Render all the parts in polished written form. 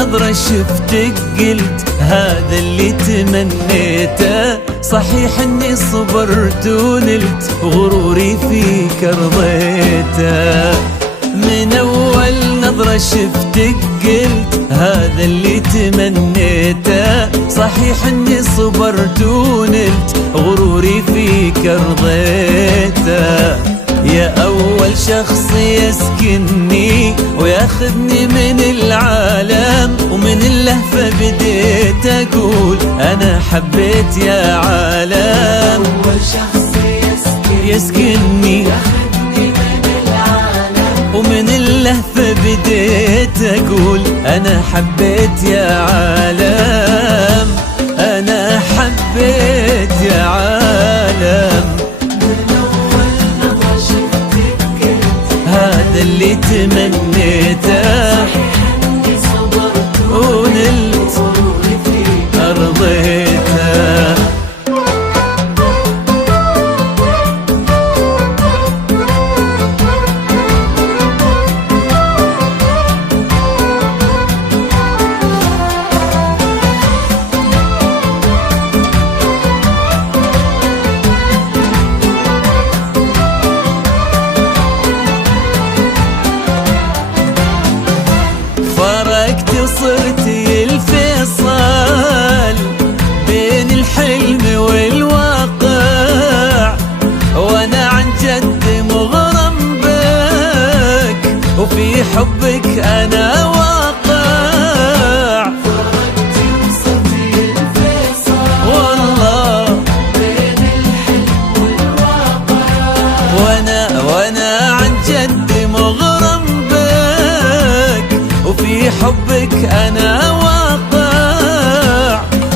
نظرة شفتك قلت هذا اللي تمنيته. صحيح اني صبرت ونلت غروري فيك رضيته. من اول نظرة شفتك قلت هذا اللي تمنيته. صحيح اني صبرت ونلت غروري فيك رضيته. يا أول شخص يسكنني وياخذني من العالم، ومن اللهفة بديت أقول أنا حبيت يا عالم. أول شخص يسكنني ياخذني من العالم، ومن اللهفة بديت أقول أنا حبيت يا عالم. أنا حبيت يا عالم. هذا اللي تمنيته. اني صبرت ونلت غروري فيك رضيته. صرتي الفيصل بين الحلم والواقع، وانا عن جد مغرم بك وفي حبك انا واقع. فرقتي وصرتي الفيصل والله بين الحلم والواقع، وانا عن جد مغرم بك وفي حبك أنا واقع.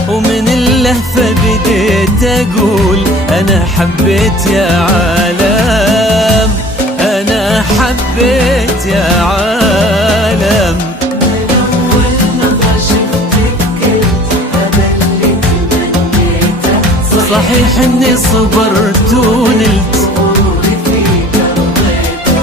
ومن اللهفة بديت أقول أنا حبيت يا عالم. أنا حبيت يا عالم. من أول نظرة شفتك قلت هذا اللي تمنيته. صحيح إني صبرت ونلت غروري فيك رضيته.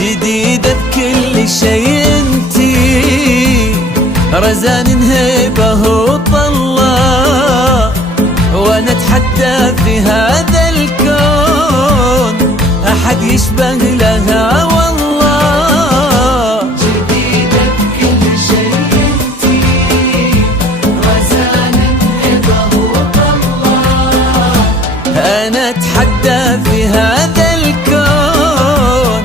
جديدة بكل شي انتي، رزان هيبة وطلة، وانا اتحدى في هذا الكون احد يشبه لها والله. جديدة بكل شي انتي، رزان هبة وطلة، انا اتحدى في هذا الكون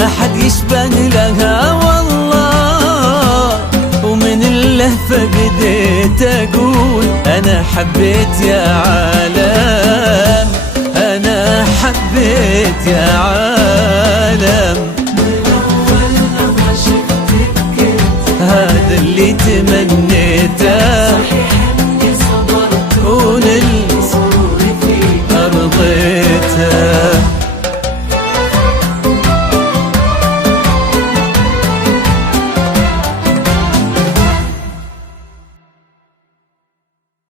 احد يشبه لها والله. ومن اللهفة بديت اقول انا حبيت يا عالم. انا حبيت يا عالم. من أول نظرة شفتك قلت هذا اللي تمنيته.